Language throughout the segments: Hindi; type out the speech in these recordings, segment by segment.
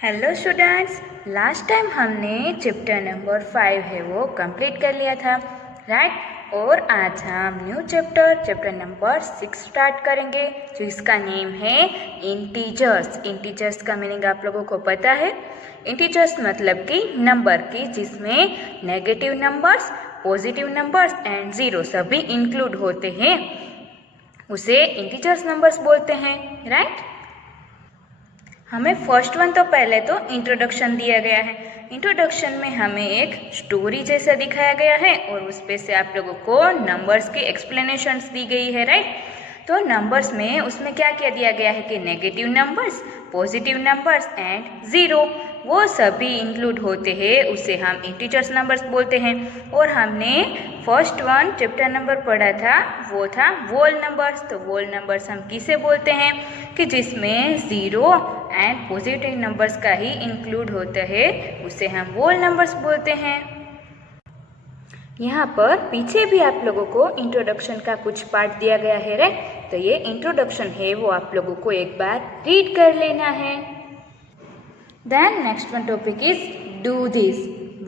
हेलो स्टूडेंट्स, लास्ट टाइम हमने चैप्टर नंबर 5 है वो कंप्लीट कर लिया था, राइट। और आज हम न्यू चैप्टर नंबर 6 स्टार्ट करेंगे, जो इसका नेम है इंटीजर्स। इंटीजर्स का मीनिंग आप लोगों को पता है। इंटीजर्स मतलब कि नंबर की जिसमें negative numbers, positive numbers and zero सभी इंक्लूड होते हैं, उसे इंटीजर्स नंबर्स बोलते हैं, राइट। हमें फर्स्ट वन तो पहले तो इंट्रोडक्शन दिया गया है। इंट्रोडक्शन में हमें एक स्टोरी जैसा दिखाया गया है और उस पे से आप लोगों को नंबर्स की एक्सप्लेनेशंस दी गई है, राइट। तो नंबर्स में उसमें क्या क्या दिया गया है कि negative numbers, positive numbers and zero वो सभी इंक्लूड होते हैं, उसे हम इंटीजर्स नंबर्स बोलते हैं। और हमने फर्स्ट वन चैप्टर नंबर पढ़ा था वो था वोल नंबर्स। तो वोल नंबर्स हम किसे बोलते हैं कि जिसमें ज़ीरो एंड पॉजिटिव नंबर्स का ही इंक्लूड होता है, उसे हम वोल नंबर्स बोलते हैं। यहाँ पर पीछे भी आप लोगों को इंट्रोडक्शन का कुछ पार्ट दिया गया है, राइट। तो ये इंट्रोडक्शन है वो आप लोगों को एक बार रीड कर लेना है। Then next one topic is do this,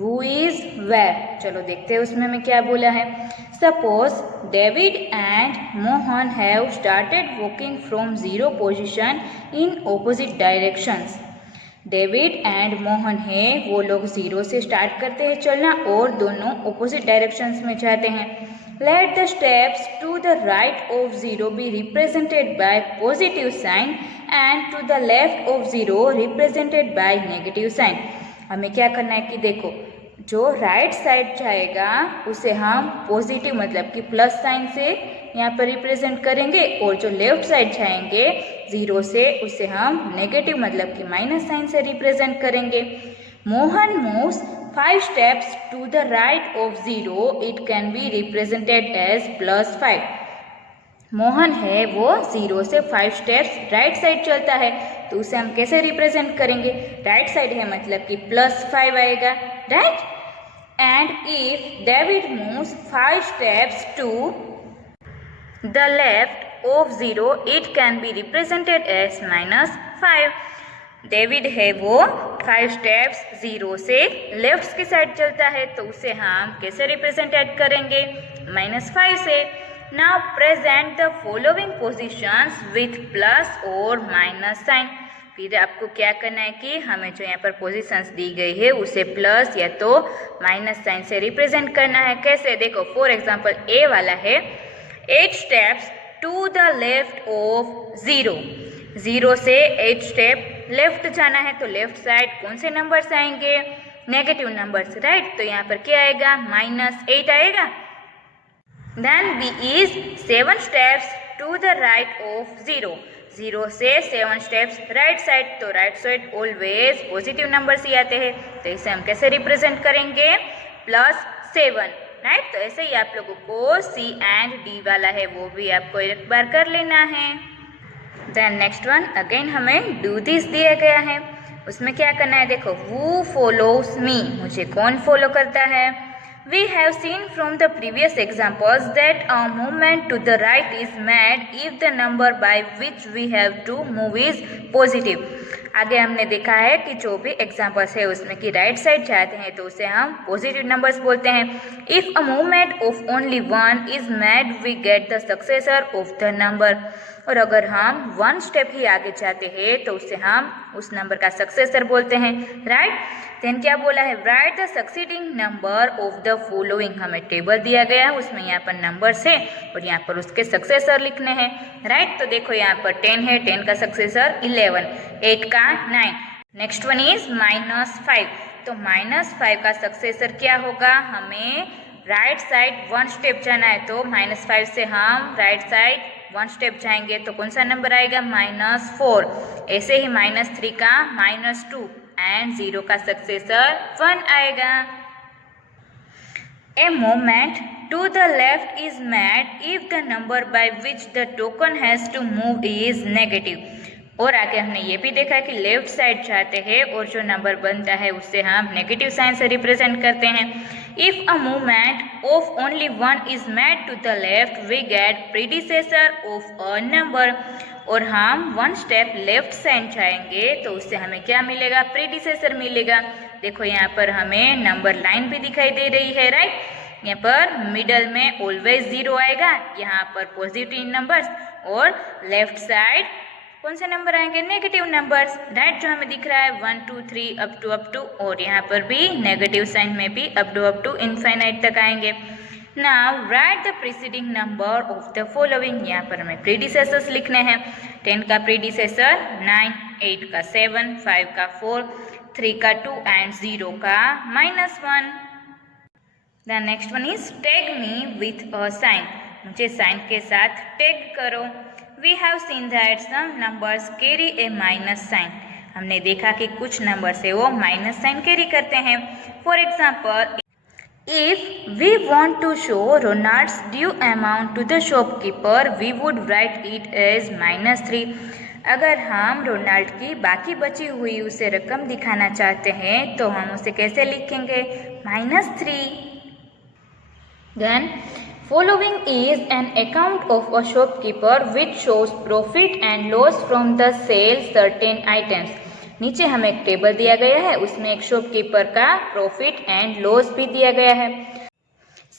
who is where. चलो देखते हैं उसमें हमें क्या बोला है। Suppose David and Mohan have started walking from zero position in opposite directions. David and Mohan है वो लोग ज़ीरो से स्टार्ट करते हैं चलना और दोनों ऑपोजिट डायरेक्शंस में जाते हैं। Let the steps to the right of zero be represented by positive sign and to the left of zero represented by negative sign. हमें क्या करना है कि देखो, जो राइट साइड जाएगा उसे हम पॉजिटिव मतलब कि प्लस साइन से यहाँ पर रिप्रेजेंट करेंगे और जो लेफ्ट साइड जाएंगे ज़ीरो से उसे हम नेगेटिव मतलब कि माइनस साइन से रिप्रेजेंट करेंगे। Mohan moves 5 steps to the right of zero, it can be represented as +5। Mohan है वो ज़ीरो से 5 स्टेप्स राइट साइड चलता है, तो उसे हम कैसे रिप्रेजेंट करेंगे? राइट साइड है मतलब कि +5 आएगा, right. And if David moves 5 steps to the left of zero, it can be represented as -5। David है वो 5 स्टेप्स ज़ीरो से लेफ्ट की साइड चलता है, तो उसे हम कैसे रिप्रेजेंटेड करेंगे? -5 से। Now present the following positions with plus और माइनस साइन। फिर आपको क्या करना है कि हमें जो यहाँ पर पोजीशंस दी गई है उसे प्लस या तो माइनस साइन से रिप्रेजेंट करना है। कैसे? देखो, फॉर एग्जाम्पल ए वाला है 8 steps to the left of zero. Zero से 8 स्टेप लेफ्ट जाना है, तो लेफ्ट साइड कौन से नंबर्स आएंगे? Negative numbers, right. तो यहाँ पर क्या आएगा? -8 आएगा। Then B is 7 steps to the right of zero. Zero से 7 स्टेप्स राइट साइड, तो right side always positive numbers ही आते हैं, तो इसे हम कैसे रिप्रेजेंट करेंगे? +7, राइट। तो ऐसे ही आप लोगों को सी एंड डी वाला है वो भी आपको एक बार कर लेना है। देन नेक्स्ट वन अगेन हमें डू दिस दिया गया है, उसमें क्या करना है? देखो, हु फॉलोज मी, मुझे कौन फॉलो करता है? We have seen from the previous examples that a movement to the right is made if the number by which we have to move is positive। आगे हमने देखा है कि जो भी एग्जाम्पल्स है उसमें कि राइट साइड जाते हैं तो उसे हम पॉजिटिव नंबर्स बोलते हैं। If a movement of only one is made we get the successor of the number. और अगर हम 1 स्टेप ही आगे जाते हैं तो उसे हम उस नंबर का सक्सेसर बोलते हैं, राइट। देन क्या बोला है? Right the succeeding number of the following. हमें टेबल दिया गया है, उसमें यहाँ पर नंबर्स है और यहाँ पर उसके सक्सेसर लिखने हैं, राइट। तो देखो यहाँ पर 10 है, 10 का सक्सेसर 11, 8 का 9। Next one is -5। तो -5 का सक्सेसर क्या होगा? हमें राइट साइड 1 स्टेप जाना है, तो -5 से हम राइट साइड 1 स्टेप जाएंगे तो कौन सा नंबर आएगा? -4। ऐसे ही -3 का -2 एंड 0 का सक्सेसर 1 आएगा। A movement to the left is made if the number by which the token has to move is negative। और आगे हमने ये भी देखा कि लेफ्ट साइड जाते हैं और जो नंबर बनता है उससे हम नेगेटिव साइन से रिप्रेजेंट करते हैं। If a movement of only one is made to the left we get predecessor of a number. और हम 1 स्टेप लेफ्ट साइड जाएंगे तो उससे हमें क्या मिलेगा, प्रीडिसेसर मिलेगा। देखो यहाँ पर हमें नंबर लाइन भी दिखाई दे रही है, राइट। यहाँ पर मिडल में ऑलवेज 0 आएगा, यहाँ पर पॉजिटिव नंबर्स, और लेफ्ट साइड कौन से नंबर आएंगे, नेगेटिव नंबर्स, राइट। जो हमें दिख रहा है 1 2 3 अप टू, और यहाँ पर भी नेगेटिव साइन में भी अप टू इनफाइनाइट तक आएंगे। Now right the preceding number of the following. यहाँ पर हमें प्रीडिसेसर्स लिखने हैं। 10 का प्रीडिसेसर 9, 8 का 7, 5 का 4, 3 का 2 एंड 0 का -1। The next one is tag me with a sign. मुझे साइन के साथ टैग करो। We have seen that some numbers carry a minus sign. हमने देखा कि कुछ नंबर से वो माइनस साइन कैरी करते हैं। For example, if we want to show Ronald's due amount to the shopkeeper we would write it as -3। अगर हम रोनाल्ड की बाकी बची हुई उसे रकम दिखाना चाहते हैं तो हम उसे कैसे लिखेंगे, -3। Then following is an account of a shopkeeper which shows profit and loss from the sale certain items। नीचे हमें एक टेबल दिया गया है, उसमें एक शॉपकीपर का प्रॉफिट एंड लॉस भी दिया गया है।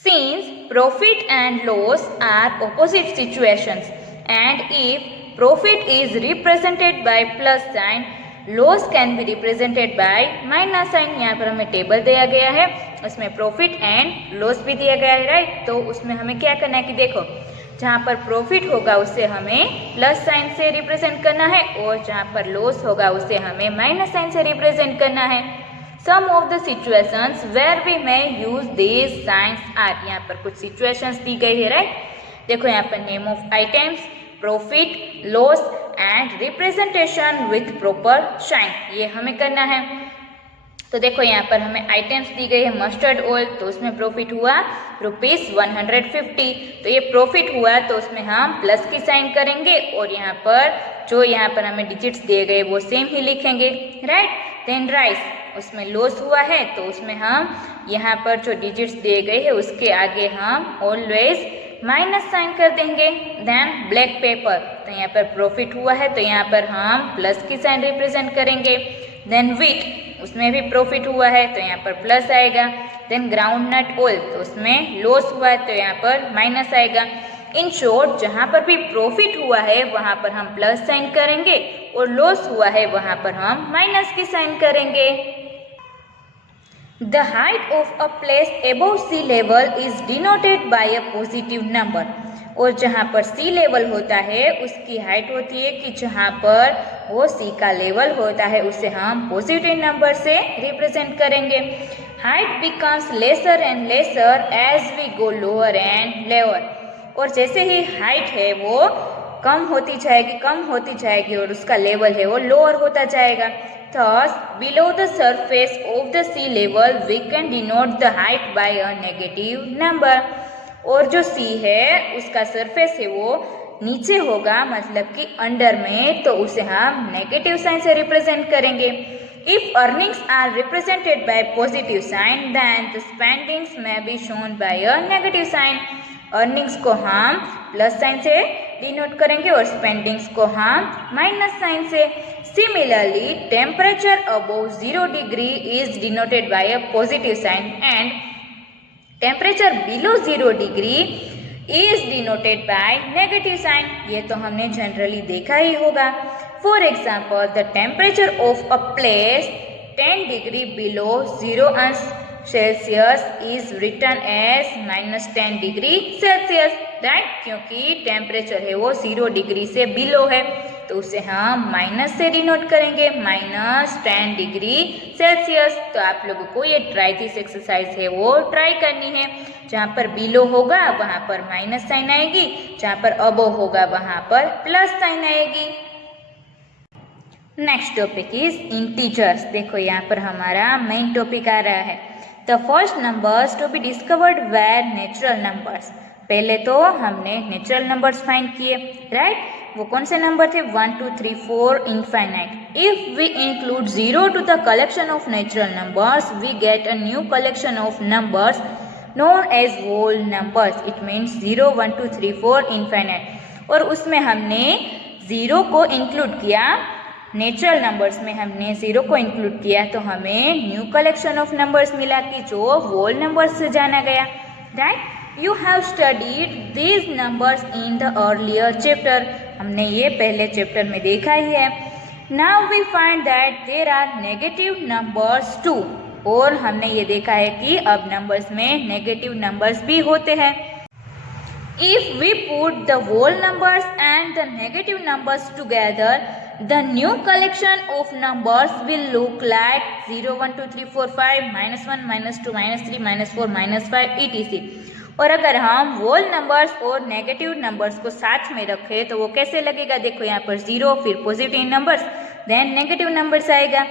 Since profit and loss are opposite situations and if profit is represented by plus sign, loss can be represented by minus sign। यहाँ पर हमें टेबल दिया गया है, उसमें प्रॉफिट एंड लॉस भी दिया गया है, राइट। तो उसमें हमें क्या करना है कि देखो, जहाँ पर प्रॉफिट होगा उसे हमें प्लस साइन से रिप्रेजेंट करना है, और जहाँ पर लॉस होगा उसे हमें माइनस साइन से रिप्रेजेंट करना है। Some of the situations where we may use this signs are. यहाँ पर कुछ सिचुएशंस दी गई है, राइट। देखो यहाँ पर name of items, profit, loss and representation with proper sign, ये हमें करना है। तो देखो यहाँ पर हमें आइटम्स दी गई है मस्टर्ड ऑयल, तो उसमें प्रॉफिट हुआ ₹150। तो ये प्रॉफिट हुआ तो उसमें हम प्लस की साइन करेंगे, और यहाँ पर हमें डिजिट्स दिए गए वो सेम ही लिखेंगे, राइट। देन राइस, उसमें लॉस हुआ है तो उसमें हम यहाँ पर जो डिजिट्स दिए गए हैं उसके आगे हम ऑलवेज माइनस साइन कर देंगे। देन ब्लैक पेपर, तो यहाँ पर प्रॉफिट हुआ है तो यहाँ पर हम प्लस की साइन रिप्रेजेंट करेंगे। देन व्हीट, उसमें भी प्रॉफिट हुआ है तो यहाँ पर प्लस आएगा। देन ग्राउंड नट ऑयल, तो उसमें लॉस हुआ है तो यहाँ पर माइनस आएगा। इन शॉर्ट, जहाँ पर भी प्रॉफिट हुआ है वहाँ पर हम प्लस साइन करेंगे, और लॉस हुआ है वहाँ पर हम माइनस की साइन करेंगे। The height of a place above sea level is denoted by a positive number। और जहाँ पर सी लेवल होता है उसकी हाइट होती है कि जहाँ पर वो सी का लेवल होता है उसे हम पॉजिटिव नंबर से रिप्रेजेंट करेंगे। Height becomes lesser and lesser as we go lower and lower. और जैसे ही हाइट है वो कम होती जाएगी और उसका लेवल है वो लोअर होता जाएगा। Thus, below the surface of the sea level, we can denote the height by a negative number। और जो सी है उसका सरफेस है वो नीचे होगा, मतलब कि अंडर में, तो उसे हम नेगेटिव साइन से रिप्रेजेंट करेंगे। If earnings are represented by positive sign, then the spendings may be shown by a negative sign। Earnings को हम प्लस साइन से डिनोट करेंगे और स्पेंडिंग्स को हम माइनस साइन से। Similarly, temperature above 0 degree is denoted by a positive sign and temperature below 0 degree is denoted by negative sign. ये तो हमने जनरली देखा ही होगा। For example, the temperature of a place 10 degree below 0 अंश Celsius is written as -10 degree Celsius, right. क्योंकि टेम्परेचर है वो 0 डिग्री से बिलो है तो उसे हम माइनस से डिनोट करेंगे, -10 डिग्री सेल्सियस। तो आप लोगों को ये ट्राई दिस एक्सरसाइज है वो ट्राई करनी है। जहाँ पर बिलो होगा वहाँ पर माइनस साइन आएगी, जहाँ पर अबव होगा वहाँ पर प्लस साइन आएगी। Next topic is integers. देखो यहाँ पर हमारा मेन टॉपिक आ रहा है। The first numbers to be discovered were natural numbers. पहले तो हमने नेचुरल नंबर्स फाइंड किए, राइट। वो कौन से नंबर थे, 1 2 3 4 infinite. If we include 0 to the collection of natural numbers we get a new collection of numbers known as whole numbers। It means 0 1 2 3 4 infinite। और उसमें हमने ज़ीरो को इंक्लूड किया, नेचुरल नंबर्स में हमने ज़ीरो को इंक्लूड किया तो हमें न्यू कलेक्शन ऑफ नंबर्स मिला कि जो होल नंबर्स से जाना गया, right. You have studied these numbers in the earlier chapter, हमने ये पहले चैप्टर में देखा ही है। Now we find that there are negative numbers too, और हमने ये देखा है कि अब नंबर्स में नेगेटिव नंबर्स भी होते हैं। If we put the whole numbers and the negative numbers together, the new collection of numbers will look like 0, 1, 2, 3, 4, 5, -1, -2, -3, -4, -5 etc. और अगर हम whole numbers और negative numbers को साथ में रखें तो वो कैसे लगेगा? देखो यहाँ पर 0, फिर positive numbers, then negative numbers आएगा,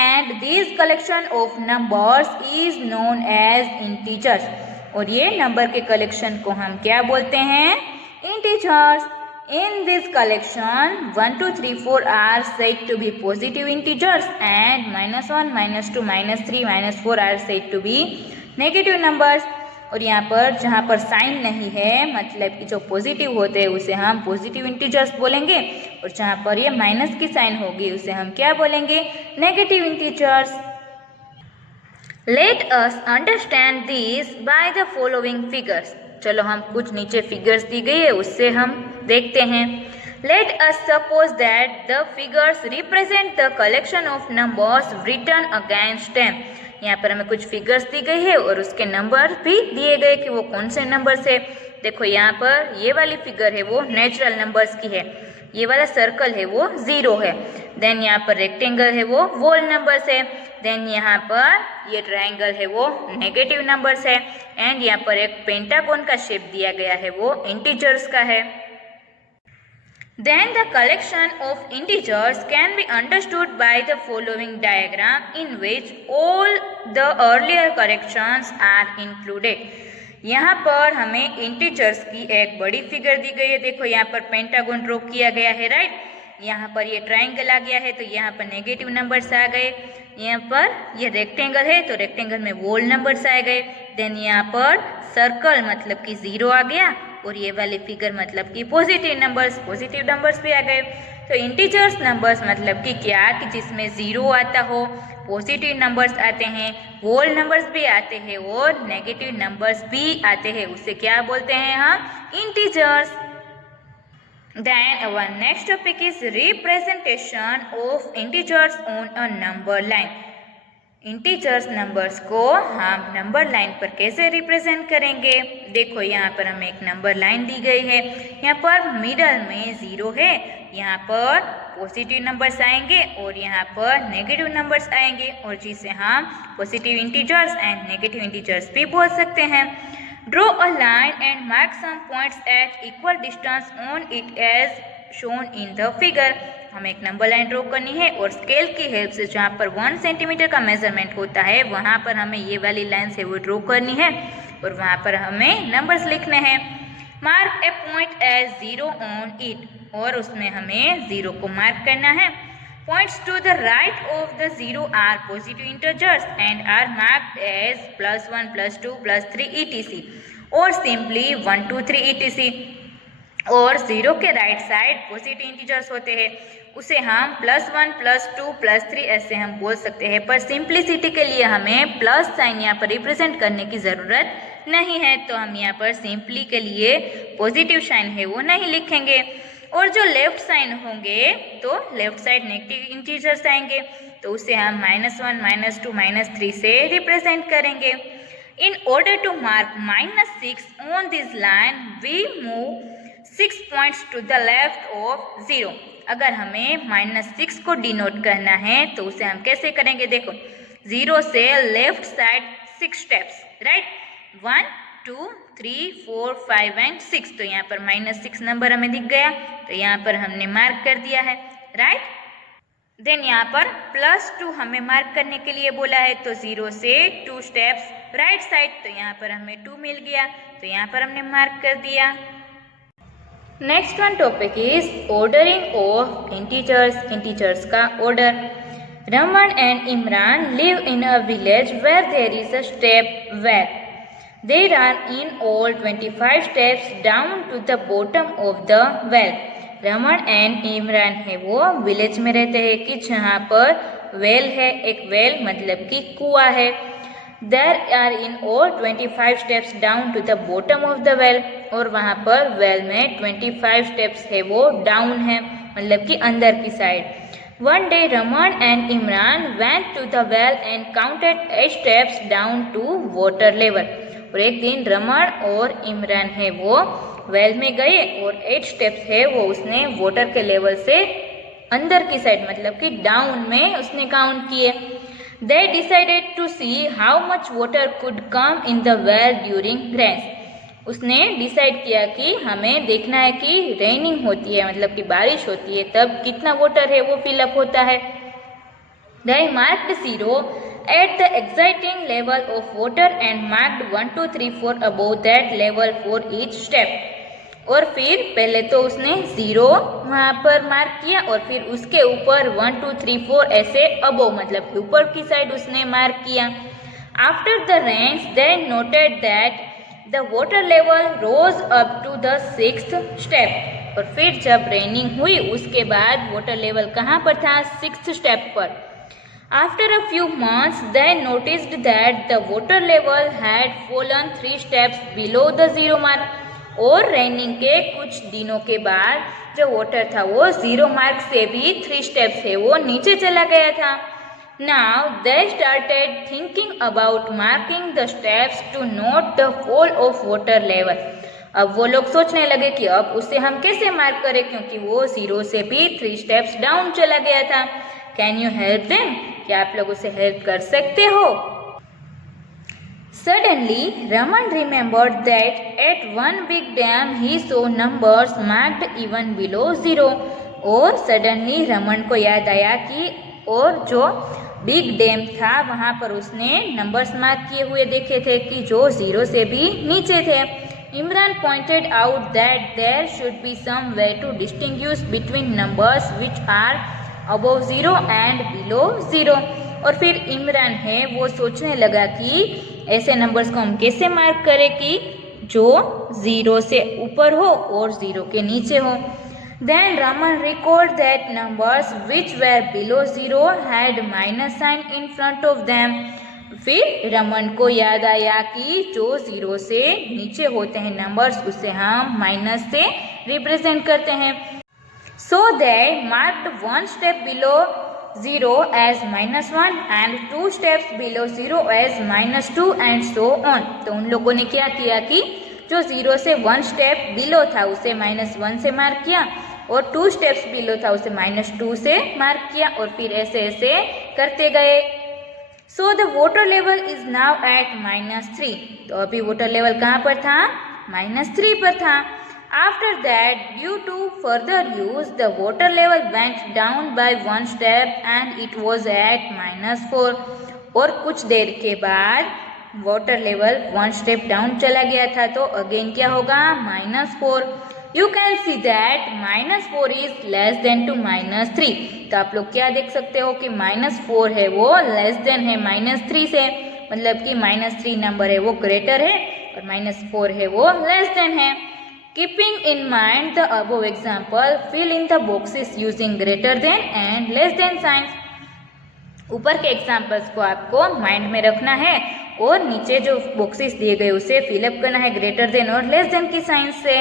and this collection of numbers is known as integers. और ये नंबर के कलेक्शन को हम क्या बोलते हैं? Integers. In this collection 1, 2, 3, 4 are said to be positive integers and -1, -2, -3, -4 are said to be negative numbers. और यहाँ पर जहाँ पर साइन नहीं है, मतलब कि जो पॉजिटिव होते हैं उसे हम पॉजिटिव इंटीजर्स बोलेंगे, और जहाँ पर ये माइनस की साइन होगी उसे हम क्या बोलेंगे? Negative integers. Let us understand this by the following figures. चलो हम कुछ नीचे फिगर्स दी गई है उससे हम देखते हैं। Let us suppose that the figures represent the collection of numbers written against them. यहाँ पर हमें कुछ फिगर्स दी गई है और उसके नंबर भी दिए गए कि वो कौन से नंबर है। देखो यहाँ पर ये वाली फिगर है वो नेचुरल नंबर्स की है, ये वाला सर्कल है वो 0 है, देन यहाँ पर रेक्टेंगल है वो होल नंबर्स है, देन यहाँ पर ये ट्रायंगल है वो नेगेटिव नंबर्स है, एंड यहाँ पर एक पेंटागोन का शेप दिया गया है वो इंटीजर्स का है। Then the collection of integers can be understood by the following diagram in which all the earlier corrections are included. यहाँ पर हमें इंटीजर्स की एक बड़ी फिगर दी गई है। देखो यहाँ पर पेंटागोन ड्रॉ किया गया है, राइट। यहाँ पर ये ट्रायंगल आ गया है तो यहाँ पर नेगेटिव नंबर्स आ गए। यहाँ पर ये रेक्टेंगल है तो रेक्टेंगल में होल नंबर्स आ गए। देन यहाँ पर सर्कल मतलब कि 0 आ गया, और ये वाली फिगर मतलब कि पॉजिटिव नंबर्स भी आ गए। तो इंटीजर्स नंबर्स मतलब कि क्या, कि जिसमें 0 आता हो, पॉजिटिव नंबर्स आते हैं, होल नंबर्स भी आते हैं और नेगेटिव नंबर्स भी आते हैं, उसे क्या बोलते हैं हम? Integers. Then our next topic is representation of integers on a number line. Integers numbers को हम नंबर लाइन पर कैसे रिप्रेजेंट करेंगे? देखो यहाँ पर हमें एक नंबर लाइन दी गई है, यहाँ पर मिडल में 0 है, यहाँ पर पॉजिटिव नंबर्स आएंगे और यहाँ पर नेगेटिव नंबर्स आएंगे, और जिसे हम positive integers and negative integers भी बोल सकते हैं। Draw a line and mark some points at equal distance on it as shown in the figure. हमें एक नंबर लाइन ड्रॉ करनी है और स्केल की हेल्प से जहाँ पर 1 सेंटीमीटर का मेजरमेंट होता है वहाँ पर हमें ये वाली लाइन से वो ड्रॉ करनी है और वहाँ पर हमें नंबर्स लिखने हैं। Mark a point as 0 on it, और उसमें हमें 0 को मार्क करना है। Points to the right of the 0 are positive integers and are marked as +1, +2, +3 etc. और सिंपली 1, 2, 3 etc. और 0 के राइट साइड पॉजिटिव इंटीजर्स होते हैं, उसे हम +1, +2, +3 ऐसे हम बोल सकते हैं, पर सिंप्लिसिटी के लिए हमें प्लस साइन यहाँ पर रिप्रेजेंट करने की ज़रूरत नहीं है, तो हम यहाँ पर सिंपली के लिए पॉजिटिव साइन है वो नहीं लिखेंगे। और जो लेफ्ट साइन होंगे तो लेफ्ट साइड नेगेटिव इंटीजर्स आएंगे, तो उसे हम -1, -2, -3 से रिप्रेजेंट करेंगे। In order to mark -6 on this line, we move 6 points to the left of 0. अगर हमें -6 को डिनोट करना है तो उसे हम कैसे करेंगे? देखो 0 से left side 6 steps, right. 1, 2, 3, 4, 5 and 6। तो यहाँ पर -6 नंबर हमें दिख गया, तो यहाँ पर हमने मार्क कर दिया है, राइट। देन यहाँ पर +2 हमें मार्क करने के लिए बोला है, तो 0 से 2 स्टेप्स राइट साइड, तो यहाँ पर हमें 2 मिल गया, तो यहाँ पर हमने मार्क कर दिया। Next one topic is ordering of integers का order. Raman and Imran live in a village where there is a step well. There are in all 25 steps down to the bottom of the well. Raman and Imran है वो विलेज में रहते हैं कि जहाँ पर वेल है, एक वेल मतलब कि कुआं है। There are in all 25 steps down to the bottom of the well, और वहाँ पर वेल में 25 स्टेप्स है वो डाउन है मतलब कि अंदर की side. One day Raman and Imran went to the well and counted 8 steps down to water level, और एक दिन रमन और इमरान है वो वेल में गए और 8 स्टेप्स है वो उसने वाटर के लेवल से अंदर की साइड मतलब कि डाउन में उसने काउंट किए। They decided to see how much water could come in the well during rains. उसने डिसाइड किया कि हमें देखना है कि रेनिंग होती है मतलब कि बारिश होती है तब कितना वाटर है वो फिलअप होता है। They marked 0 at the exciting level of water and marked 1, 2, 3, 4 above that level for each step. और फिर पहले तो उसने 0 वहाँ पर मार्क किया और फिर उसके ऊपर 1, 2, 3, 4 ऐसे अबोव मतलब ऊपर की साइड उसने मार्क किया। After the rains they noted that the water level rose up to the 6th step, और फिर जब रेनिंग हुई उसके बाद वाटर लेवल कहाँ पर था? 6th स्टेप पर। After a few months they noticed that the water level had fallen 3 steps below the 0 mark, और रेनिंग के कुछ दिनों के बाद जो वाटर था वो 0 मार्क से भी 3 स्टेप्स है वो नीचे चला गया था। Now they started thinking about marking the steps to note the fall of water level. अब वो लोग सोचने लगे कि अब उसे हम कैसे मार्क करें क्योंकि वो 0 से भी 3 स्टेप्स डाउन चला गया था। Can you help them? क्या आप लोग उसे हेल्प कर सकते हो? Suddenly, Raman remembered that at one big dam he saw numbers marked even below 0. और सडनली रमन को याद आया कि और जो बिग डैम था वहाँ पर उसने नंबर्स मार्क किए हुए देखे थे कि जो 0 से भी नीचे थे। Imran pointed out that there should be some way to distinguish between numbers which are above 0 and below 0. और फिर इमरान है वो सोचने लगा कि ऐसे नंबर्स को हम कैसे मार्क करें कि जो 0 से ऊपर हो और 0 के नीचे हो। Then Raman recalled that numbers which were below 0 had minus sign in front of them. फिर रमन को याद आया कि जो 0 से नीचे होते हैं नंबर्स उसे हम माइनस से रिप्रेजेंट करते हैं। So they marked 1 step below 0 as -1 and 2 steps below 0 as -2 and so on. तो उन लोगों ने क्या किया कि जो 0 से 1 स्टेप बिलो था उसे -1 से मार्क किया और 2 स्टेप्स बिलो था उसे -2 से मार्क किया और फिर ऐसे ऐसे करते गए। So the water level is now at -3। तो अभी वाटर लेवल कहाँ पर था? -3 पर था। After that, due to further use, the water level went down by 1 step and it was at -4. और कुछ देर के बाद वाटर लेवल 1 स्टेप डाउन चला गया था तो अगेन क्या होगा? -4. You can see that -4 is less than to -3. तो आप लोग क्या देख सकते हो कि -4 है वो लेस देन है -3 से, मतलब कि -3 नंबर है वो ग्रेटर है और -4 है वो लेस देन है। Keeping in mind the above example, fill in the boxes using greater than and less than signs. ऊपर के एग्जाम्पल्स को आपको माइंड में रखना है और नीचे जो बॉक्सेस दिए गए उसे फिलअप करना है ग्रेटर देन और लेस देन की साइन से।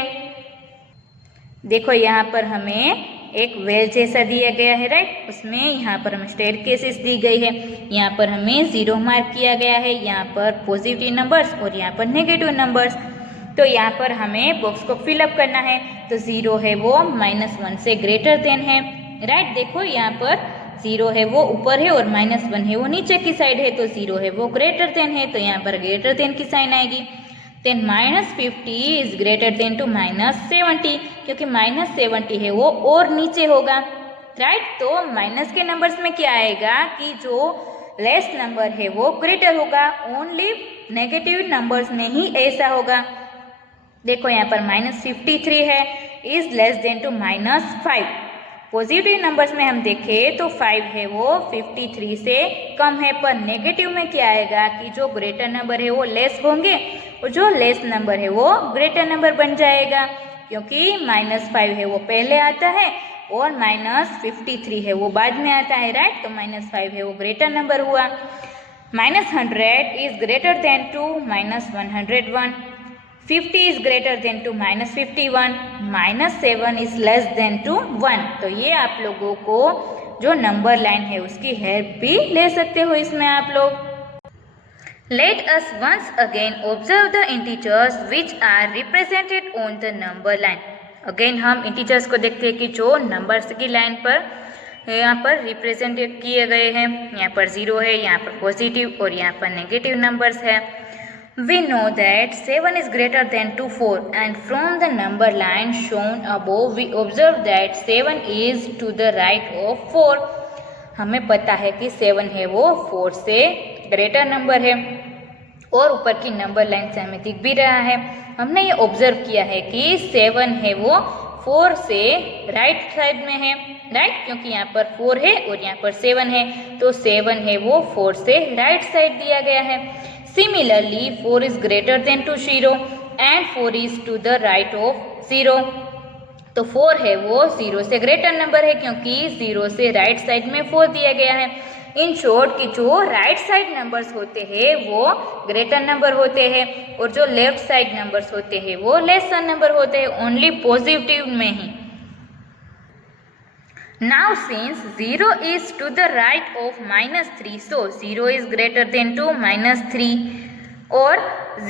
देखो यहाँ पर हमें एक वेल जैसा दिया गया है, राइट। उसमें यहाँ पर हमें स्टेयरकेसेस दी गई है, यहाँ पर हमें 0 मार्क किया गया है, यहाँ पर पॉजिटिव नंबर्स और यहाँ पर नेगेटिव नंबर्स। तो यहाँ पर हमें बॉक्स को फिलअप करना है। तो 0 है वो -1 से ग्रेटर देन है, राइट। देखो यहाँ पर 0 है वो ऊपर है और -1 है वो नीचे की साइड है, तो 0 है वो ग्रेटर देन है, तो यहाँ पर ग्रेटर देन की साइन आएगी। Then -50 is greater than to -70, क्योंकि -70 है वो और नीचे होगा, राइट। तो माइनस के नंबर्स में क्या आएगा कि जो लेस नंबर है वो ग्रेटर होगा, ओनली नेगेटिव नंबर्स में ही ऐसा होगा। देखो यहाँ पर -53 है is less than to -5। Positive numbers में हम देखें तो 5 है वो 53 से कम है, पर नेगेटिव में क्या आएगा कि जो ग्रेटर नंबर है वो लेस होंगे और जो लेस नंबर है वो ग्रेटर नंबर बन जाएगा। क्योंकि -5 है वो पहले आता है और -53 है वो बाद में आता है, राइट। तो -5 है वो ग्रेटर नंबर हुआ। -100 is greater than to -101, 50 is greater than to -51, -7 is less than to 1। तो ये आप लोगों को जो नंबर लाइन है उसकी हेल्प भी ले सकते हो इसमें आप लोग। Let us once again observe the integers which are represented on the number line. Again हम इंटीजर्स को देखते हैं कि जो नंबर्स की लाइन पर यहाँ पर रिप्रेजेंट किए गए हैं। यहाँ पर 0 है, यहाँ पर पॉजिटिव और यहाँ पर नेगेटिव नंबर्स है। We know that 7 is greater than to 4 and from the number line shown above we observe that 7 is to the right of 4. हमें पता है कि 7 है वो 4 से ग्रेटर नंबर है और ऊपर की नंबर लाइन से हमें दिख भी रहा है। हमने ये ऑब्जर्व किया है कि 7 है वो 4 से राइट साइड में है, राइट, क्योंकि यहाँ पर 4 है और यहाँ पर 7 है, तो 7 है वो 4 से राइट साइड दिया गया है। Similarly 4 is greater than to 0 and 4 is to the right of 0। तो 4 है वो 0 से ग्रेटर नंबर है क्योंकि 0 से राइट साइड में 4 दिया गया है। इन शॉर्ट की जो राइट साइड नंबर्स होते हैं वो ग्रेटर नंबर होते हैं और जो लेफ्ट साइड नंबर्स होते हैं वो लेसर नंबर होते हैं, ओनली पॉजिटिव में ही। Now since 0 is to the right of -3, so 0 is greater than to -3 और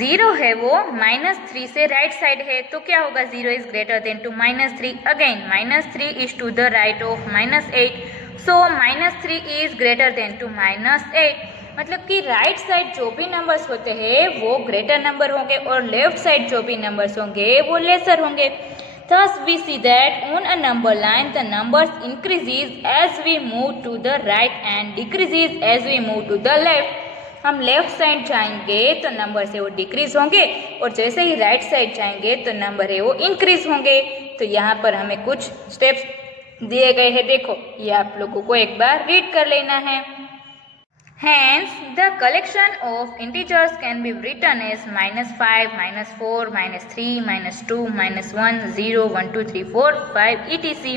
0 है वो -3 से राइट साइड है, तो क्या होगा, 0 is greater than to -3। Again -3 is to the right of -8, so -3 is greater than to -8। मतलब कि राइट साइड जो भी नंबर्स होते हैं वो ग्रेटर नंबर होंगे और लेफ्ट साइड जो भी नंबर्स होंगे वो लेसर होंगे। Thus we see that on a number line the numbers increases as we move to the right and decreases as we move to the left. हम लेफ्ट साइड जाएंगे तो नंबर है वो डिक्रीज होंगे और जैसे ही राइट साइड जाएंगे तो नंबर है वो इंक्रीज होंगे। तो यहाँ पर हमें कुछ स्टेप्स दिए गए हैं, देखो ये आप लोगों को एक बार रीड कर लेना है। Hence, the collection of integers can be written as -5, -4, -3, -2, -1, 0, 1, 2, 3, 4, 5 etc.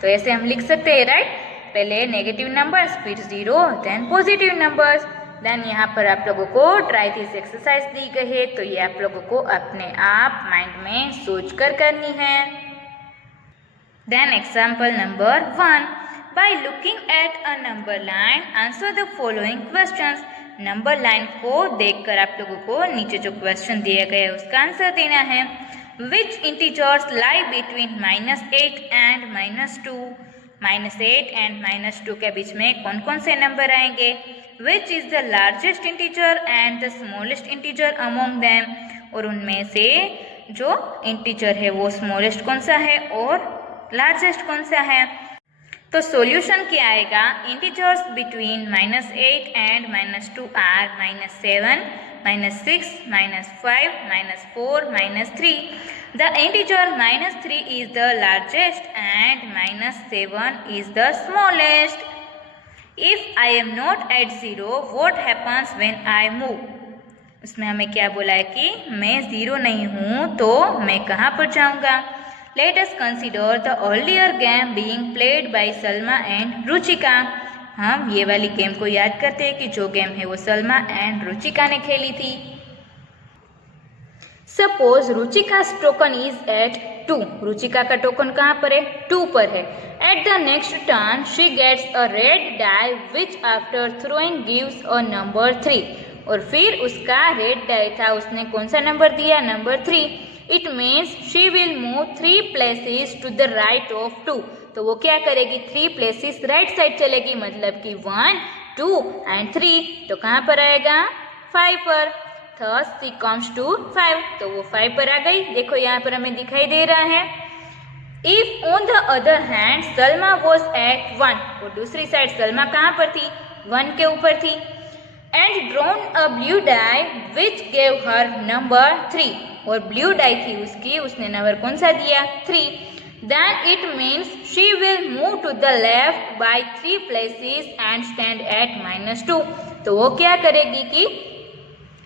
तो ऐसे हम लिख सकते हैं, राइट। पहले नेगेटिव नंबर्स, फिर 0, देन पॉजिटिव नंबर्स। देन यहाँ पर आप लोगों को ट्राई दिस एक्सरसाइज दी गई है, तो ये आप लोगों को अपने आप माइंड में सोच कर करनी है। Then example number 1, by looking at a number line answer the following questions। Number line को देखकर आप लोगों को नीचे जो क्वेश्चन दिया गया है उसका आंसर देना है। Which integers lie between -8 and -2? -8 and -2 के बीच में कौन कौन से नंबर आएंगे? Which is the largest integer and the smallest integer among them? और उनमें से जो इंटीजर है वो स्मॉलेस्ट कौन सा है और लार्जेस्ट कौन सा है? तो सॉल्यूशन क्या आएगा? Integers between -8 and -2 are -7, -6, -5, -4, -3। The integer -3 is the largest and -7 is the smallest. If I am not at 0 what happens when I move? उसमें हमें क्या बोला है कि मैं 0 नहीं हूँ तो मैं कहाँ पर जाऊँगा? Let us consider the earlier game being played by Salma and Ruchika। हम ये वाली गेम को याद करते हैं कि जो गेम है वो सलमा एंड रुचिका ने खेली थी। Suppose Ruchika's token is at 2। Ruchika का टोकन कहाँ पर है? 2 पर है। At the next turn she gets a red die which after throwing gives a number 3। और फिर उसका रेड डाई था, उसने कौन सा नंबर दिया? Number 3। It means she will move 3 places to the right of 2। तो वो क्या करेगी? 3 places राइट साइड चलेगी, मतलब कि 1, 2 and 3। तो कहाँ पर आएगा? 5 पर। Thus she comes to 5। तो वो 5 पर आ गई। देखो यहाँ पर हमें दिखाई दे रहा है। If on the other hand Salma was at 1। और दूसरी साइड सलमा कहाँ पर थी? 1 के ऊपर थी। And drawn a blue die which gave her number 3। और ब्लू डाई थी उसकी, उसने नंबर कौन सा दिया? 3। Then it means she will move to the left by 3 places and stand at -2। तो वो क्या करेगी कि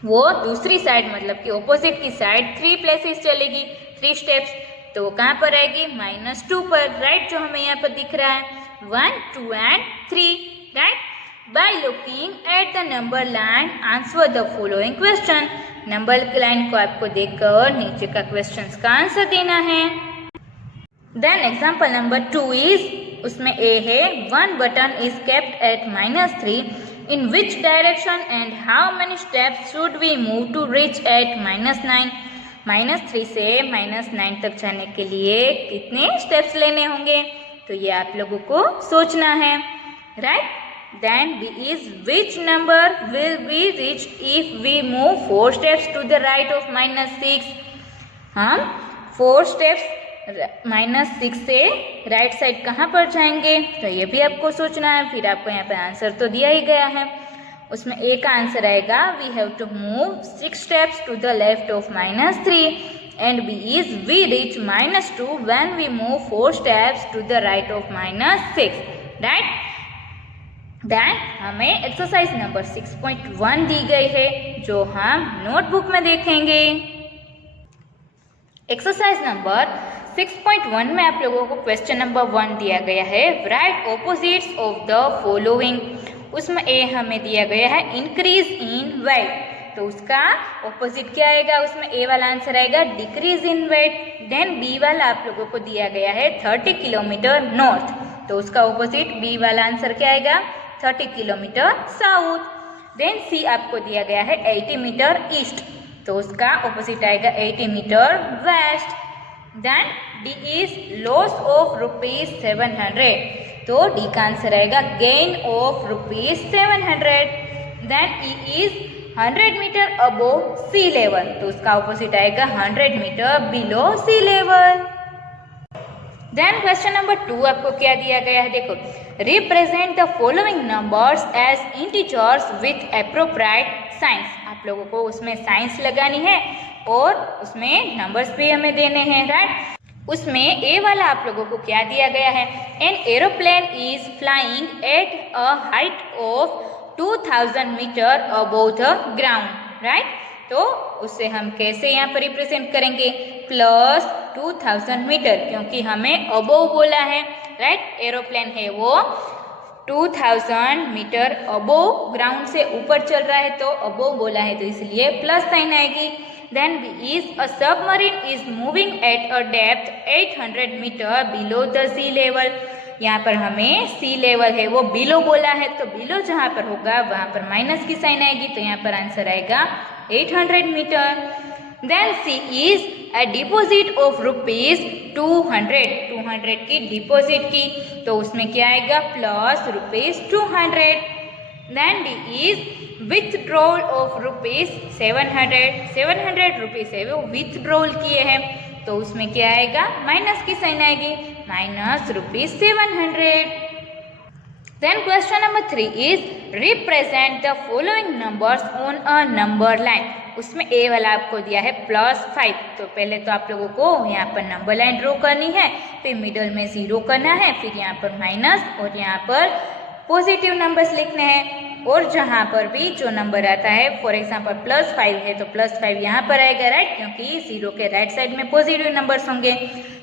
वो दूसरी साइड मतलब कि ऑपोजिट की साइड 3 प्लेसेस चलेगी, 3 स्टेप्स। तो वो कहाँ पर आएगी, -2 पर, राइट, जो हमें यहाँ पर दिख रहा है 1, 2 and 3, right. By looking at the number line answer the following question. Number line को आपको देखकर नीचे का क्वेश्चन का आंसर देना है। देन एग्जाम्पल नंबर 2 इज, उसमें ए है 1 button is kept at -3, in which direction and how many steps should we move to reach at -9। -3 से -9 तक जाने के लिए कितने स्टेप्स लेने होंगे, तो ये आप लोगों को सोचना है, right. Then B is, which number will be reached if we move 4 steps to the right of -6। हम 4 steps -6 से राइट साइड कहाँ पर जाएंगे, तो ये भी आपको सोचना है। फिर आपको यहाँ पे आंसर तो दिया ही गया है, उसमें ए का आंसर आएगा we have to move 6 steps to the left of -3 and B is we reach -2 when we move 4 steps to the right of -6, right. देन हमें एक्सरसाइज नंबर 6.1 दी गई है, जो हम नोटबुक में देखेंगे। एक्सरसाइज नंबर 6.1 में आप लोगों को क्वेश्चन नंबर 1 दिया गया है, right opposites of the following. उसमें ए हमें दिया गया है इंक्रीज इन वेट, तो उसका ऑपोजिट क्या आएगा, उसमें ए वाला आंसर आएगा decrease in weight. Then B वाला आप लोगों को दिया गया है 30 किलोमीटर नॉर्थ, तो उसका ऑपोजिट बी वाला आंसर क्या आएगा 30 किलोमीटर साउथ। देन सी आपको दिया गया है 80 मीटर ईस्ट, तो उसका ऑपोजिट आएगा 80 metre west. Then D is loss of ₹700, तो डी का आंसर आएगा gain of ₹700। Then E is 100 metre above sea level, तो उसका ऑपोजिट आएगा 100 metre below sea level. Then question number 2 आपको क्या दिया गया है, देखो represent the following numbers as integers with appropriate signs. आप लोगों को उसमें साइंस लगानी है और उसमें नंबर्स भी हमें देने हैं, राइट। उसमें ए वाला आप लोगों को क्या दिया गया है, an aeroplane is flying at a height of 2000 metre above the ground, right. तो उससे हम कैसे यहाँ पर रिप्रेजेंट करेंगे, +2000 मीटर, क्योंकि हमें अबोव बोला है, राइट। एरोप्लेन है वो 2000 मीटर अबोव ग्राउंड से ऊपर चल रहा है, तो अबोव बोला है, तो इसलिए प्लस साइन आएगी। Then B is a submarine is moving at a depth 800 metre below the sea level. यहाँ पर हमें सी लेवल है वो बिलो बोला है, तो बिलो जहाँ पर होगा वहाँ पर माइनस की साइन आएगी, तो यहाँ पर आंसर आएगा 800 metre. Then C is a deposit of ₹200 की डिपॉजिट की, तो उसमें क्या आएगा +200। Then D is withdrawal of ₹700 rupees है वो विथड्रॉल किए हैं, तो उसमें क्या आएगा माइनस की साइन आएगी -700। Then question number 3 is represent the following numbers on a number line. उसमें ए वाला आपको दिया है +5, तो पहले तो आप लोगों को यहाँ पर नंबर लाइन ड्रॉ करनी है, फिर मिडल में 0 करना है, फिर यहाँ पर माइनस और यहाँ पर पॉजिटिव नंबर्स लिखने हैं, और जहाँ पर भी जो नंबर आता है, फॉर एग्जांपल +5 है तो +5 यहाँ पर आएगा, राइट, क्योंकि 0 के राइट साइड में पॉजिटिव नंबर्स होंगे,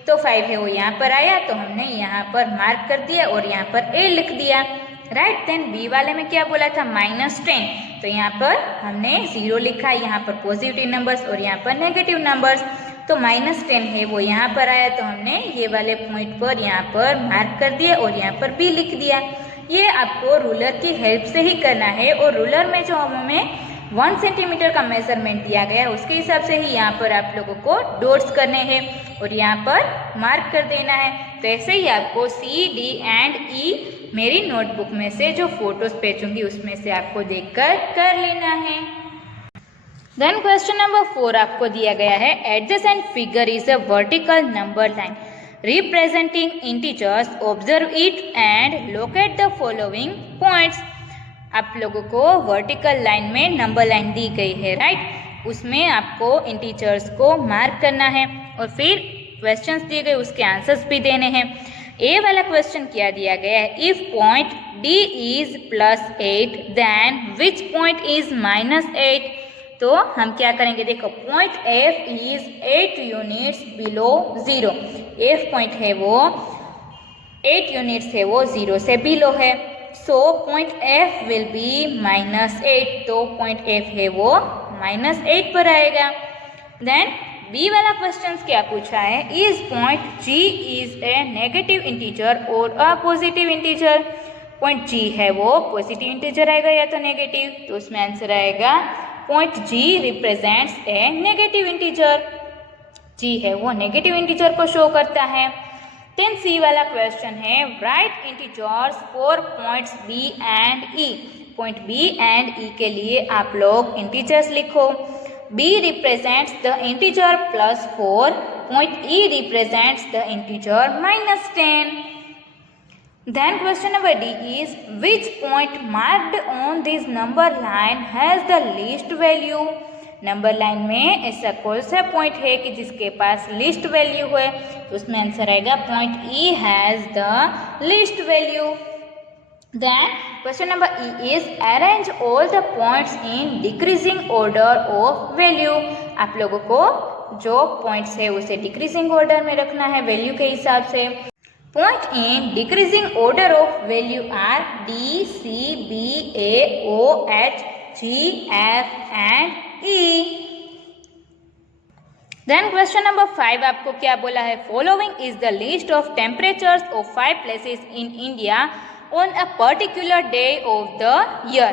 तो 5 है वो यहाँ पर आया, तो हमने यहाँ पर मार्क कर दिया और यहाँ पर ए लिख दिया, राइट। देन बी वाले में क्या बोला था -10, तो यहाँ पर हमने 0 लिखा, यहाँ पर पॉजिटिव नंबर्स और यहाँ पर नेगेटिव नंबर्स, तो -10 है वो यहाँ पर आया, तो हमने ये वाले पॉइंट पर यहाँ पर मार्क कर दिया और यहाँ पर बी लिख दिया। ये आपको रूलर की हेल्प से ही करना है, और रूलर में जो हमें 1 सेंटीमीटर का मेजरमेंट दिया गया है उसके हिसाब से ही यहाँ पर आप लोगों को डॉट्स करने हैं और यहाँ पर मार्क कर देना है। तो ऐसे ही आपको सी, डी एंड ई मेरी नोटबुक में से जो फोटोज भेजूंगी उसमें से आपको देखकर कर लेना है। देन क्वेश्चन नंबर 4 आपको दिया गया है adjacent figure is a vertical number line representing integers, observe it and locate the following points। आप लोगों को वर्टिकल लाइन में नंबर लाइन दी गई है, राइट, उसमें आपको इंटीजर्स को मार्क करना है और फिर क्वेश्चंस दिए गए उसके आंसर्स भी देने हैं। ए वाला क्वेश्चन क्या दिया गया है, if point D is +8 then which point is -8। तो हम क्या करेंगे, देखो point F is 8 units below 0। F point है वो 8 यूनिट्स है वो 0 से बिलो है। So point F will be -8, तो पॉइंट F है वो -8 पर आएगा। देन बी वाला क्वेश्चन क्या पूछा है, is point G is a negative integer और a positive integer. Point G है वो पॉजिटिव इंटीजर आएगा या तो नेगेटिव, तो उसमें आंसर आएगा पॉइंट G रिप्रेजेंट्स ए नेगेटिव इंटीजर। G है वो नेगेटिव इंटीजर को शो करता है। देन सी वाला क्वेश्चन है, right integers for points B and E। Point B and E के लिए आप लोग इंटीजर्स लिखो। B represents the integer +4, point E represents the integer -10. Then question number D is, which point marked on this number line has the least value? Number line में ऐसा कौन सा पॉइंट है कि जिसके पास लीस्ट वैल्यू है, तो उसमें आंसर आएगा point E has the least value. Then question number E is, arrange all the points in decreasing order of value। आप लोगों को जो पॉइंट्स है उसे डिक्रीजिंग ऑर्डर में रखना है वैल्यू के हिसाब से। Point in decreasing order of value are D, C, B, A, O, H, G, F and E। Then question number 5 आपको क्या बोला है, following is the list of temperatures of 5 places in India on a particular day of the year।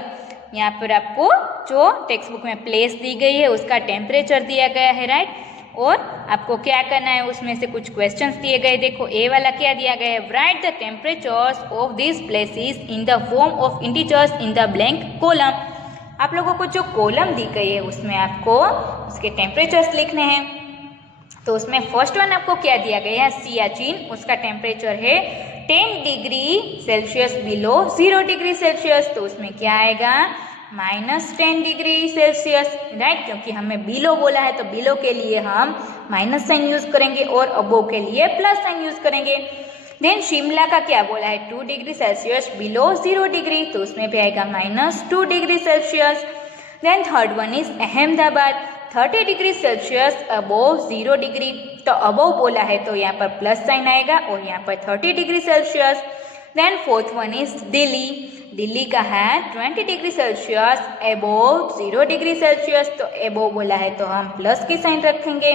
यहाँ पर आपको जो टेक्स्ट बुक में प्लेस दी गई है उसका टेम्परेचर दिया गया है, राइट। और आपको क्या करना है, उसमें से कुछ क्वेश्चंस दिए गए। देखो ए वाला क्या दिया गया है, right the temperatures of this places in the form of integers in the blank column. आप लोगों को जो कॉलम दी गई है उसमें आपको उसके टेम्परेचर्स लिखने हैं। तो उसमें फर्स्ट वन आपको क्या दिया गया है, सियाचिन, उसका टेम्परेचर है 10 degree Celsius below 0 degree Celsius, तो उसमें क्या आएगा -10 डिग्री सेल्सियस, राइट। क्योंकि हमें बिलो बोला है तो बिलो के लिए हम माइनस साइन यूज करेंगे और अबो के लिए प्लस साइन यूज करेंगे। देन शिमला का क्या बोला है, 2 डिग्री सेल्सियस बिलो 0 डिग्री, तो उसमें भी आएगा -2 degree Celsius. Then third one is Ahmedabad, 30 degree Celsius above 0 degree, तो अबोव बोला है तो यहाँ पर प्लस साइन आएगा और यहाँ पर 30 degree Celsius. Then fourth one is Delhi, Delhi का है 20 degree Celsius above 0 degree Celsius, तो अबोव बोला है तो हम प्लस की साइन रखेंगे।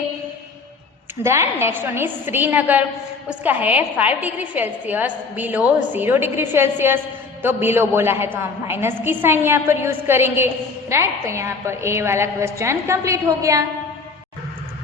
Then next one is Srinagar, उसका है 5 degree Celsius below 0 degree Celsius, तो बिलो बोला है तो हम माइनस की साइन यहाँ पर यूज करेंगे, राइट। तो यहाँ पर ए वाला क्वेश्चन कंप्लीट हो गया।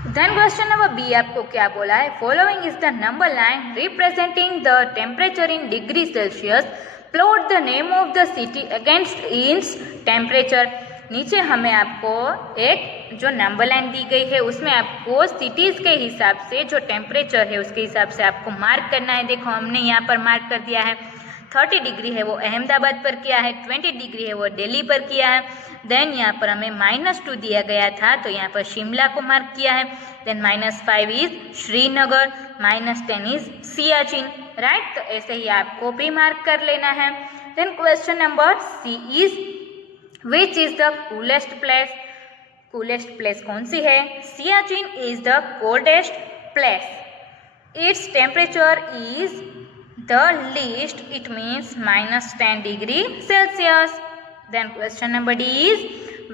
देन क्वेश्चन नंबर बी आपको क्या बोला है, following is the number line representing the temperature in degree Celsius, plot the name of the city against its temperature. नीचे हमें आपको एक जो नंबर लाइन दी गई है उसमें आपको सिटीज़ के हिसाब से जो टेम्परेचर है उसके हिसाब से आपको मार्क करना है। देखो हमने यहाँ पर मार्क कर दिया है 30 डिग्री है वो अहमदाबाद पर किया है, 20 डिग्री है वो दिल्ली पर किया है। देन यहाँ पर हमें -2 दिया गया था तो यहाँ पर शिमला को मार्क किया है। Then -5 is Srinagar, -10 is Siachen, right. तो ऐसे ही आपको भी मार्क कर लेना है। Then question number C is, which is the coolest place. Coolest place कौन सी है, Siachen is the coldest place, its temperature is the least, it means -10 degree Celsius. Then question number D is,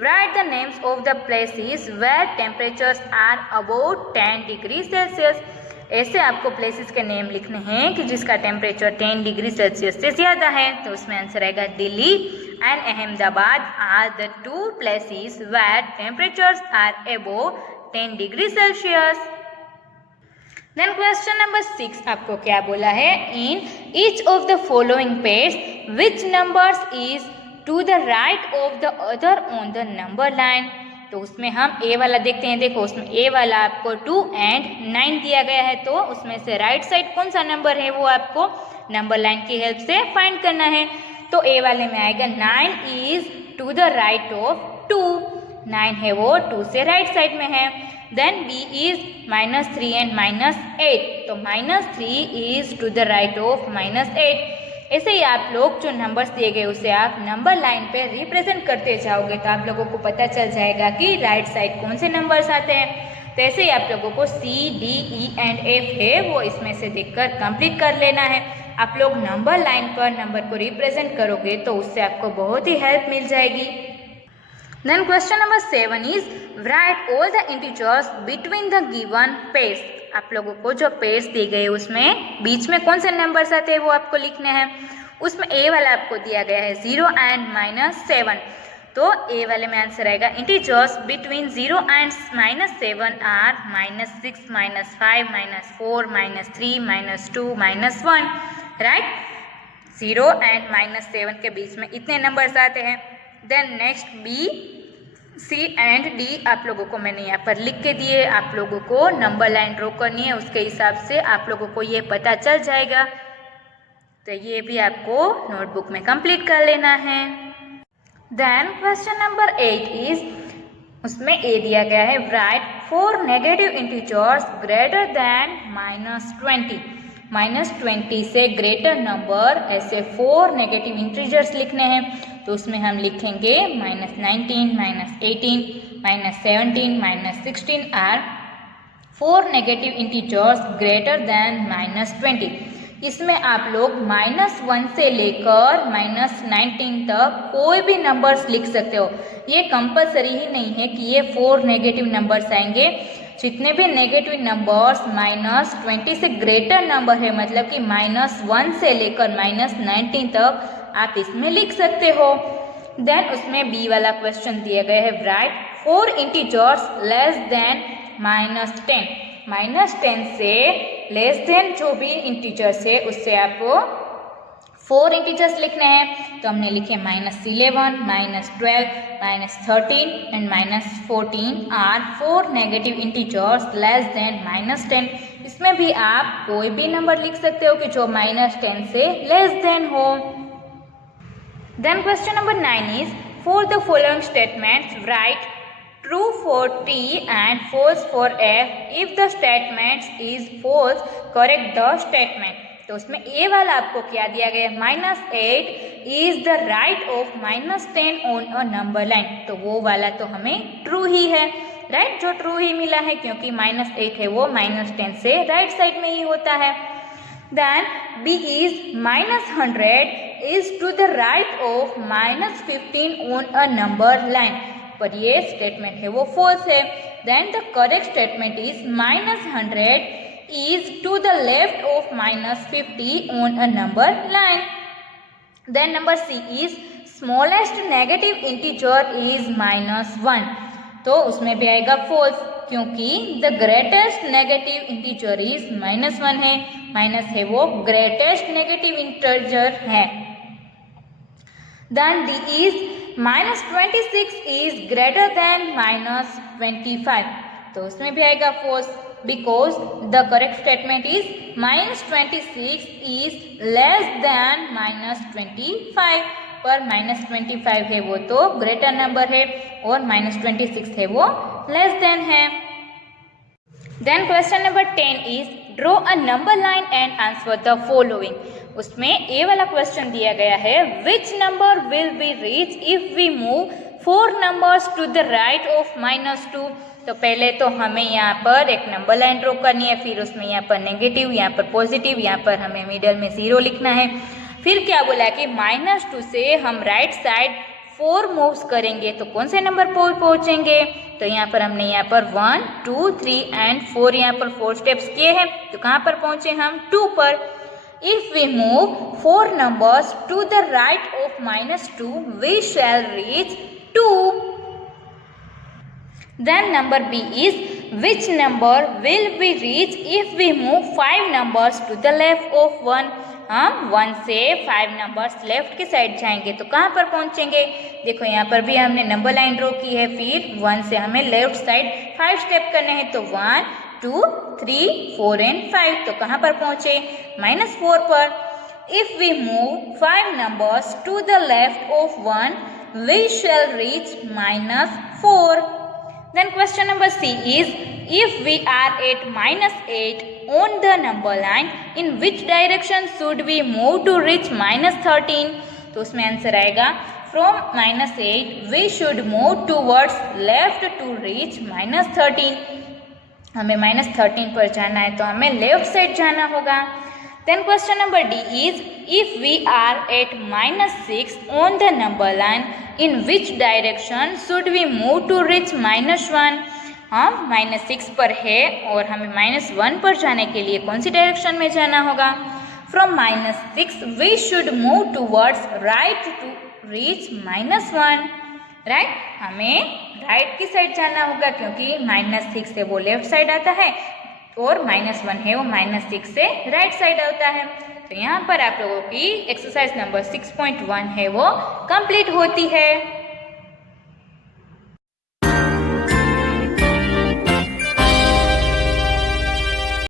write the names of the places where temperatures are above 10 degree Celsius। ऐसे आपको प्लेसेस के नेम लिखने हैं कि जिसका टेम्परेचर 10 डिग्री सेल्सियस से ज़्यादा है, तो उसमें आंसर आएगा Delhi and Ahmedabad are the 2 places where temperatures are above 10 degree Celsius। Then question number 6 आपको क्या बोला है, in each of the following pairs which numbers is to the right of the other on the number line. तो उसमें हम ए वाला देखते हैं। देखो उसमें ए वाला आपको 2 and 9 दिया गया है, तो उसमें से राइट साइड कौन सा नंबर है वो आपको नंबर लाइन की हेल्प से फाइंड करना है। तो ए वाले में आएगा 9 is to the right of 2, 9 है वो 2 से राइट साइड में है। देन बी इज -3 and -8, तो -3 is to the right of -8। ऐसे ही आप लोग जो नंबर्स दिए गए उसे आप नंबर लाइन पे रिप्रेजेंट करते जाओगे तो आप लोगों को पता चल जाएगा कि राइट साइड कौन से नंबर्स आते हैं। तो ऐसे ही आप लोगों को C, D, E and F है वो इसमें से देखकर कंप्लीट कर लेना है। आप लोग नंबर लाइन पर नंबर को रिप्रेजेंट करोगे तो उससे आपको बहुत ही हेल्प मिल जाएगी। Then question number 7 is write all the integers between the given pairs. आप लोगों को जो पेयर्स दी गए उसमें बीच में कौन से नंबर्स आते हैं वो आपको लिखने हैं। उसमें ए वाला आपको दिया गया है 0 एंड -7, तो ए वाले में आंसर आएगा integers between 0 and -7 are -6, -5, -4, -3, -2, -1, right. 0 and -7 के बीच में इतने नंबर्स आते हैं। Then next B, C and D आप लोगों को मैंने यहाँ पर लिख के दिए। आप लोगों को नंबर लाइन ड्रॉ करनी है, उसके हिसाब से आप लोगों को ये पता चल जाएगा। तो ये भी आपको नोटबुक में कंप्लीट कर लेना है। देन क्वेश्चन नंबर 8 इज उसमें ए दिया गया है right 4 negative integers greater than -20। -20 से ग्रेटर नंबर ऐसे 4 नेगेटिव इंटीजर्स लिखने हैं। तो उसमें हम लिखेंगे -19, -18, -17, -16 are 4 negative integers greater than -20। इसमें आप लोग -1 से लेकर -19 तक कोई भी नंबर्स लिख सकते हो। ये कंपलसरी ही नहीं है कि ये 4 नेगेटिव नंबर्स आएंगे। जितने भी नेगेटिव नंबर्स -20 से ग्रेटर नंबर है, मतलब कि -1 से लेकर -19 तक आप इसमें लिख सकते हो। देन उसमें बी वाला क्वेश्चन दिया गया है राइट 4 इंटीजर्स लेस देन -10। -10 से लेस देन जो भी इंटीजर्स है उससे आपको 4 इंटीजर्स लिखने हैं। तो हमने लिखे -11, -12, -13 and -14 are 4 negative integers less than -10। इसमें भी आप कोई भी नंबर लिख सकते हो कि जो -10 से लेस देन हो। Then question number 9 is for the following statements write true for T and false for F. If the statement is false, correct the statement. तो उसमें ए वाला आपको क्या दिया गया है -8 is the right of -10 on a number line। तो वो वाला तो हमें ट्रू ही है, राइट, जो ट्रू ही मिला है क्योंकि -8 है वो -10 से राइट साइड में ही होता है। Then B is -100 is to the right of -15 on a number line। पर ये स्टेटमेंट है वो फॉल्स है। Then the correct statement is -100 is to the left of -50 on a number line. Then number C is smallest negative integer is -1। तो उसमें भी आएगा फॉल्स क्योंकि the greatest negative integer is -1 है। माइनस है वो ग्रेटेस्ट नेगेटिव इंटीजर है। Then D is -26 is greater than -25। तो उसमें भी आएगा false because the correct statement is -26 is less than -25। पर -25 है वो तो ग्रेटर नंबर है और -26 है वो लेस देन है। Then question number 10 is draw a number line and answer the following. उसमें ए वाला क्वेश्चन दिया गया है which number will be reach if we move 4 numbers to the right of -2। तो पहले तो हमें यहाँ पर एक नंबर लाइन ड्रॉ करनी है, फिर उसमें यहाँ पर नेगेटिव, यहाँ पर पॉजिटिव, यहाँ पर हमें मिडल में 0 लिखना है। फिर क्या बोला कि -2 से हम राइट साइड 4 मूव्स करेंगे तो कौन से नंबर पर पहुँचेंगे। तो यहाँ पर हमने यहाँ पर 1, 2, 3 एंड 4 यहाँ पर 4 स्टेप्स किए हैं। तो कहाँ पर पहुँचे हम 2 पर। If we move 4 numbers to the right of -2, we shall reach 2. Then number B is which number will we reach if we move 5 numbers to the left of 1। हम 1 से 5 नंबर्स लेफ्ट की साइड जाएंगे तो कहाँ पर पहुँचेंगे। देखो यहाँ पर भी हमने नंबर लाइन ड्रॉ की है, फिर 1 से हमें लेफ्ट साइड 5 स्टेप करने हैं। तो 1, 2, 3, 4 एंड 5। तो कहाँ पर पहुँचे -4 पर। If we move 5 numbers to the left of 1 we shall reach -4। Then question number C is if we are at -8 on the number line in which direction should we move to reach -13। तो उसमें आंसर आएगा from -8 we should move towards left to reach -13। हमें -13 पर जाना है तो हमें लेफ्ट साइड जाना होगा। Then question number D is if we are at -6 on the number line in which direction should we move to reach -1। हम -6 पर है और हमें -1 पर जाने के लिए कौन सी डायरेक्शन में जाना होगा? From -6 we should move towards right to reach -1। Right, हमें राइट की साइड जाना होगा क्योंकि -6 से वो लेफ्ट साइड आता है और -1 है वो -6 से राइट साइड आता है। तो यहाँ पर आप लोगों की एक्सरसाइज नंबर 6.1 है वो कंप्लीट होती है।